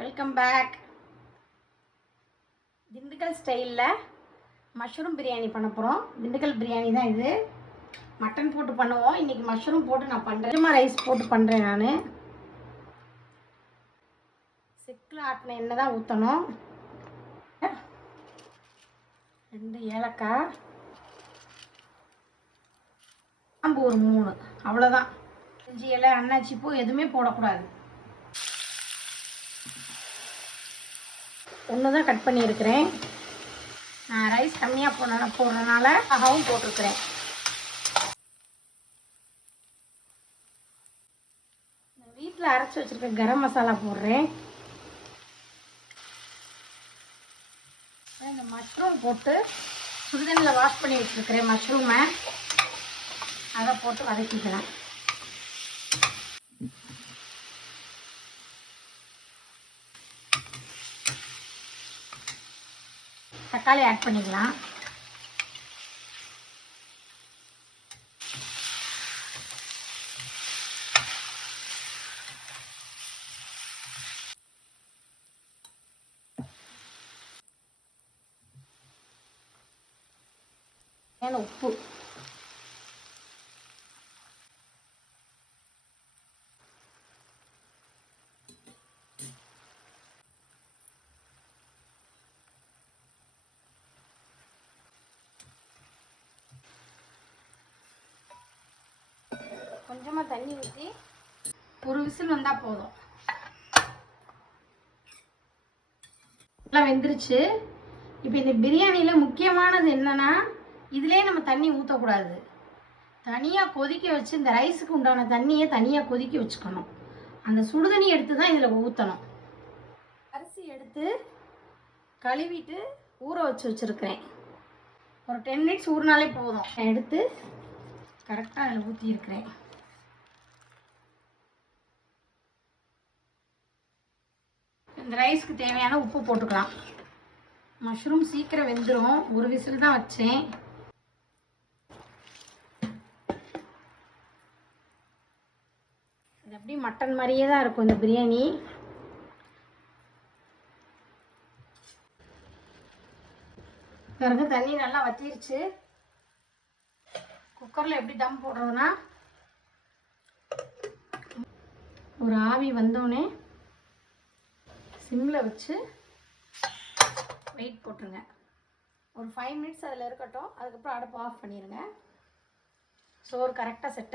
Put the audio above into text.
Welcome back. Dindigul ஸ்டைலில் mushroom biryani பண்ண போகிறோம். திண்டுக்கல் பிரியாணி தான் இது. மட்டன் போட்டு பண்ணுவோம். இன்றைக்கி மஷ்ரூம் போட்டு நான் பண்ணுறேன். ரைஸ் போட்டு பண்ணுறேன். நான் செக்கில் ஆட்டின எண்ணெய் தான் ஊற்றணும். 2 ஏலக்காய், கிராம்பு ஒரு 3, அவ்வளோதான். இஞ்சி இலை, அன்னாச்சி பூ எதுவுமே போடக்கூடாது. ஒன்று தான் கட் பண்ணியிருக்கிறேன். நான் ரைஸ் கம்மியாக போடுறதுனால அகவும் போட்டிருக்கிறேன். வீட்டில் அரைச்சி வச்சுருக்க கரம் மசாலா போடுறேன். இந்த மஷ்ரூம் போட்டு சுடுதண்ணில் வாஷ் பண்ணி வச்சுருக்கிறேன். மஷ்ரூமை அதை போட்டு வதக்கிக்கலாம். தக்காளி ஆட் பண்ணிக்கலாம். உப்பு, கொஞ்சமாக தண்ணி ஊற்றி ஒரு விசில் வந்தால் போதும். நல்லா வெந்துருச்சு. இப்போ இந்த பிரியாணியில் முக்கியமானது என்னென்னா, இதிலே நம்ம தண்ணி ஊற்றக்கூடாது. தனியாக கொதிக்க வச்சு இந்த ரைஸுக்கு உண்டான தண்ணியை தனியாக கொதிக்க வச்சுக்கணும். அந்த சுடுதண்ணி எடுத்து தான் இதில் ஊற்றணும். அரிசி எடுத்து கழுவிட்டு ஊற வச்சுருக்கிறேன். ஒரு 10 மினிட்ஸ் ஊறினாலே போதும். எடுத்து கரெக்டாக அதில் ஊற்றியிருக்கிறேன். இந்த ரைஸ்க்கு தேவையான உப்பு போட்டுக்கலாம். மஷ்ரூம் சீக்கிரம் வெந்துடும். ஒரு விசில் தான் வச்சேன். இது அப்படியே மட்டன் மாதிரியே தான் இருக்கும் இந்த பிரியாணி. பிறகு தண்ணி நல்லா வத்திருச்சு. குக்கரில் எப்படி தம் போடுறதுன்னா, ஒரு ஆவி வந்தோடனே சிம்மில் வச்சு வெயிட் போட்டுருங்க. ஒரு 5 மினிட்ஸ் அதில் இருக்கட்டும். அதுக்கப்புறம் அடுப்பு ஆஃப் பண்ணிடுங்க. சோறு கரெக்டாக செட்